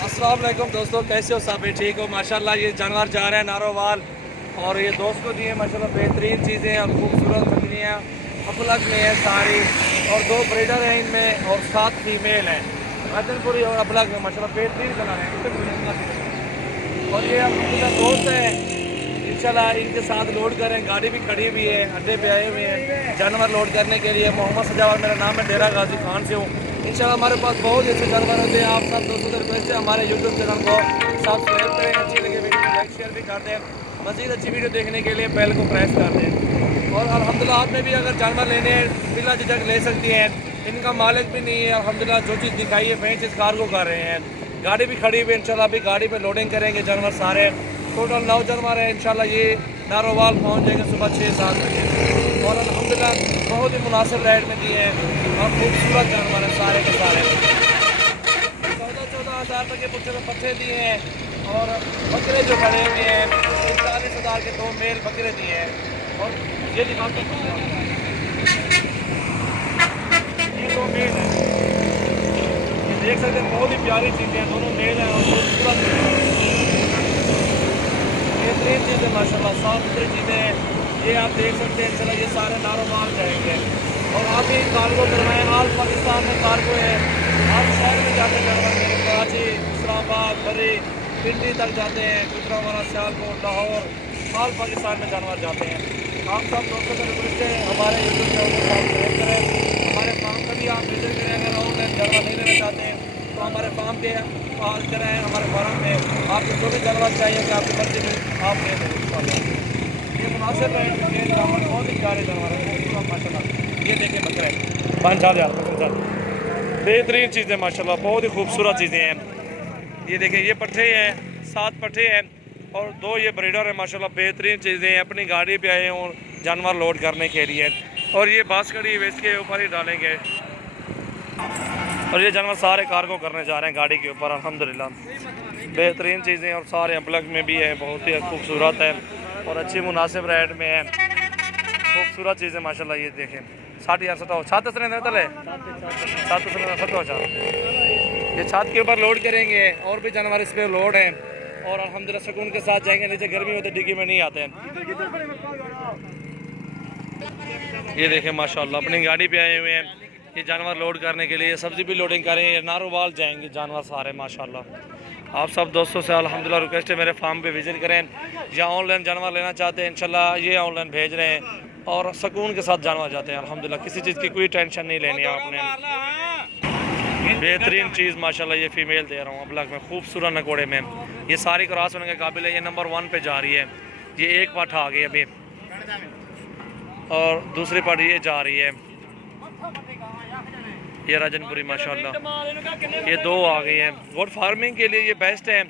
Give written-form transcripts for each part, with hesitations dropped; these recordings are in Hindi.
अस्सलाम वालेकुम दोस्तों, कैसे हो सब? ठीक हो माशाल्लाह। ये जानवर जा रहे हैं नारोवाल और ये दोस्त को दिए माशाल्लाह बेहतरीन चीज़ें और खूबसूरत बकरियाँ अपलग में है सारी, और 2 ब्रीडर हैं इनमें और 7 फीमेल हैं रतनपुरी और अपलग में माशाल्लाह बेहतरीन बना रहे हैं। और ये अपना दोस्त है, इंशाल्लाह इनके साथ लोड करें। गाड़ी भी खड़ी हुई है, अड्डे पे आए हुए हैं जानवर लोड करने के लिए। मोहम्मद सजावत मेरा नाम है, डेरा गाजी खान से हूँ। इंशाल्लाह हमारे पास बहुत ऐसे जानवर होते हैं। आप सब दोस्तों से रिक्वेस्ट है हमारे यूट्यूब चैनल को सब्सक्राइब करें, अच्छी लगे वीडियो को लाइक शेयर भी कर दें। मज़ीद अच्छी वीडियो देखने के लिए बेल को प्रेस कर दें। और अल्हम्दुलिल्लाह आप में भी अगर जानवर लेने हैं बिला झिझक ले सकती हैं। इनका मालिक भी नहीं है, अल्हम्दुलिल्लाह जो चीज़ दिखाई है वही चीज़ कार्गो कर रहे हैं। गाड़ी भी खड़ी हुई है, इंशाल्लाह अभी गाड़ी पे लोडिंग करेंगे जानवर सारे। टोटल 9 जानवर है, इंशाल्लाह ये नारोवाल पहुँच जाएंगे सुबह 6-7 बजे। और अल्हम्दुलिल्लाह बहुत ही मुनासिब रेट में दिए हैं और खूबसूरत जानवर हैं सारे के सारे। 14-14 हज़ार तक के पट्टे दिए हैं। और बकरे जो खड़े हुए हैं 40,000 के 2 मेल बकरे दिए हैं। और ये दिखाते हैं, ये 2 मेल हैं, ये देख सकते हैं बहुत ही प्यारी चीज़ें हैं, दोनों मेल हैं और खूबसूरत बेहतरीन चीज़ें माशाल्लाह, साफ सुथरी चीज़ें हैं। ये आप देख सकते हैं, चलो ये सारे नारोवाल जाएंगे। और आप ही कार्गो करवाएँ, ऑल पाकिस्तान में कार्गो है, हर शहर में जाते हैं जानवर मेरे। कराची, इस्लामाबाद, बरी, पिंडी तक जाते हैं, गुजरांवाला, सियालकोट, लाहौर, ऑल पाकिस्तान में जानवर जाते हैं। आप सब दोस्तों से रिक्वेस्ट है हमारे यूट्यूब चैनल को सब्सक्राइब करें। हमारे फार्म का भी आप विजिट करें। अगर ऑनलाइन जानवर नहीं लेना चाहते हैं तो हमारे फार्म के पास करें। हमारे फार्म में आपको जो भी जानवर चाहिए कि आपकी मर्जी में आप ले लें। ये मुनासिब रेट में ये जानवर बहुत ही प्यारे जानवर है माशाल्लाह। ये देखें बकरे 5,000 बेहतरीन चीज़ें माशाल्लाह, बहुत ही खूबसूरत चीज़ें हैं। ये देखें ये पट्ठे हैं, 7 पट्ठे हैं और 2 ये ब्रीडर है माशाल्लाह, बेहतरीन चीज़ें हैं। अपनी गाड़ी पे आए हों जानवर लोड करने के लिए। और ये बास कड़ी इसके ऊपर ही डालेंगे। और ये जानवर सारे कार्गो करने जा रहे हैं गाड़ी के ऊपर अल्हम्दुलिल्लाह। बेहतरीन चीज़ें और सारे अपलग में भी है, बहुत ही खूबसूरत है और अच्छी मुनासिब रेट में है। खूबसूरत चीज़ें माशाल्लाह। ये देखें 60,000 छत तले 7 ये छत के ऊपर लोड करेंगे और भी जानवर इस पर लोड हैं। और अल्हम्दुलिल्लाह सुकून के साथ जाएंगे। नीचे गर्मी होती है, डिग्गी में नहीं आते हैं। ये देखें माशाल्लाह अपनी गाड़ी पे आए हुए हैं ये जानवर लोड करने के लिए। सब्ज़ी भी लोडिंग करेंगे, नारोवाल जाएंगे जानवर सारे माशाल्लाह। आप सब दोस्तों से अल्हम्दुलिल्लाह रिक्वेस्ट है मेरे फार्म पे विजिट करें। या ऑनलाइन जानवर लेना चाहते हैं इंशाल्लाह ये ऑनलाइन भेज रहे हैं और सुकून के साथ जानवर जाते हैं अल्हम्दुलिल्लाह। किसी चीज़ की कोई टेंशन नहीं लेनी है आपने। बेहतरीन चीज़ माशाल्लाह ये फ़ीमेल दे रहा हूँ अपलग में, खूबसूरत नकोड़े में। ये सारी क्रॉस होने के काबिल है। ये नंबर 1 पे जा रही है। ये एक पाठ आ गई अभी और दूसरी पाठ ये जा रही है। ये राजनपुरी माशाल्लाह, ये 2 आ गई हैं। गोट फार्मिंग के लिए ये बेस्ट है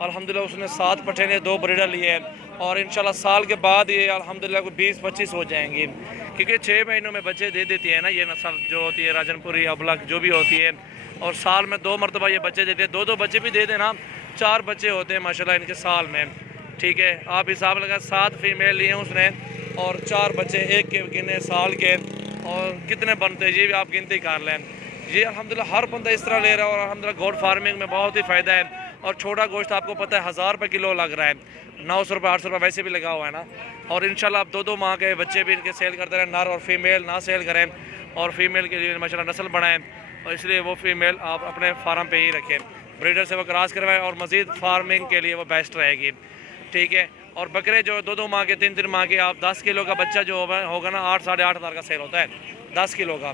अल्हम्दुलिल्लाह। उसने 7 पट्ठे ने 2 ब्रीडर लिए हैं और इंशाल्लाह साल के बाद ये अल्हम्दुलिल्लाह को 20-25 हो जाएंगी। क्योंकि 6 महीनों में बच्चे दे देती है ना ये नस्ल जो होती है राजनपुरी अपलग जो भी होती है। और साल में 2 मरतबा ये बच्चे देते हैं। 2-2 बच्चे भी दे देना, 4 बच्चे होते हैं माशाल्लाह इनके साल में। ठीक है, आप हिसाब लगा 7 फीमेल लिए हैं उसने और 4 बच्चे एक के गिने साल के। और कितने बनते हैं ये भी आप गिनती कर लें। ये अल्हम्दुलिल्लाह हर बंदा इस तरह ले रहा है और अल्हम्दुलिल्लाह गोट फार्मिंग में बहुत ही फ़ायदा है। और छोटा गोश्त आपको पता है 1000 रुपये किलो लग रहा है, 900 रुपये 800 रुपये वैसे भी लगा हुआ है ना। और इंशाल्लाह आप 2-2 माह के बच्चे भी इनके सेल करते रहें, नर और फीमेल ना सेल करें। और फीमेल के लिए माशाल्लाह नस्ल बढ़ाएँ और इसलिए वो फीमेल आप अपने फार्म पे ही रखें। ब्रीडर से वो क्रॉस करवाएं और मज़ीद फार्मिंग के लिए वो बेस्ट रहेगी। ठीक है, और बकरे जो 2-2 माह के 3-3 माह के आप 10 किलो का बच्चा जो होगा ना 8-8.5 हज़ार का सेल होता है 10 किलो का।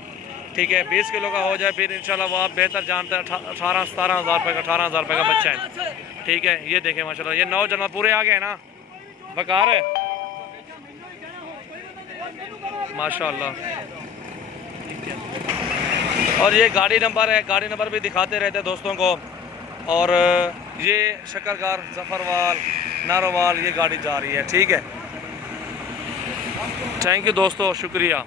ठीक है, 20 किलो का हो जाए फिर इंशाल्लाह वो आप बेहतर जानते हैं 18-17 हज़ार रुपये का 18 हज़ार रुपये का बच्चा है। ठीक है, ये देखें माशाल्लाह ये 9 जानवर पूरे आ गए ना, बकार है माशाल्लाह। और ये गाड़ी नंबर है, गाड़ी नंबर भी दिखाते रहते हैं दोस्तों को। और ये शकरगार, जफरवाल, नारोवाल ये गाड़ी जा रही है। ठीक है, थैंक यू दोस्तों, शुक्रिया।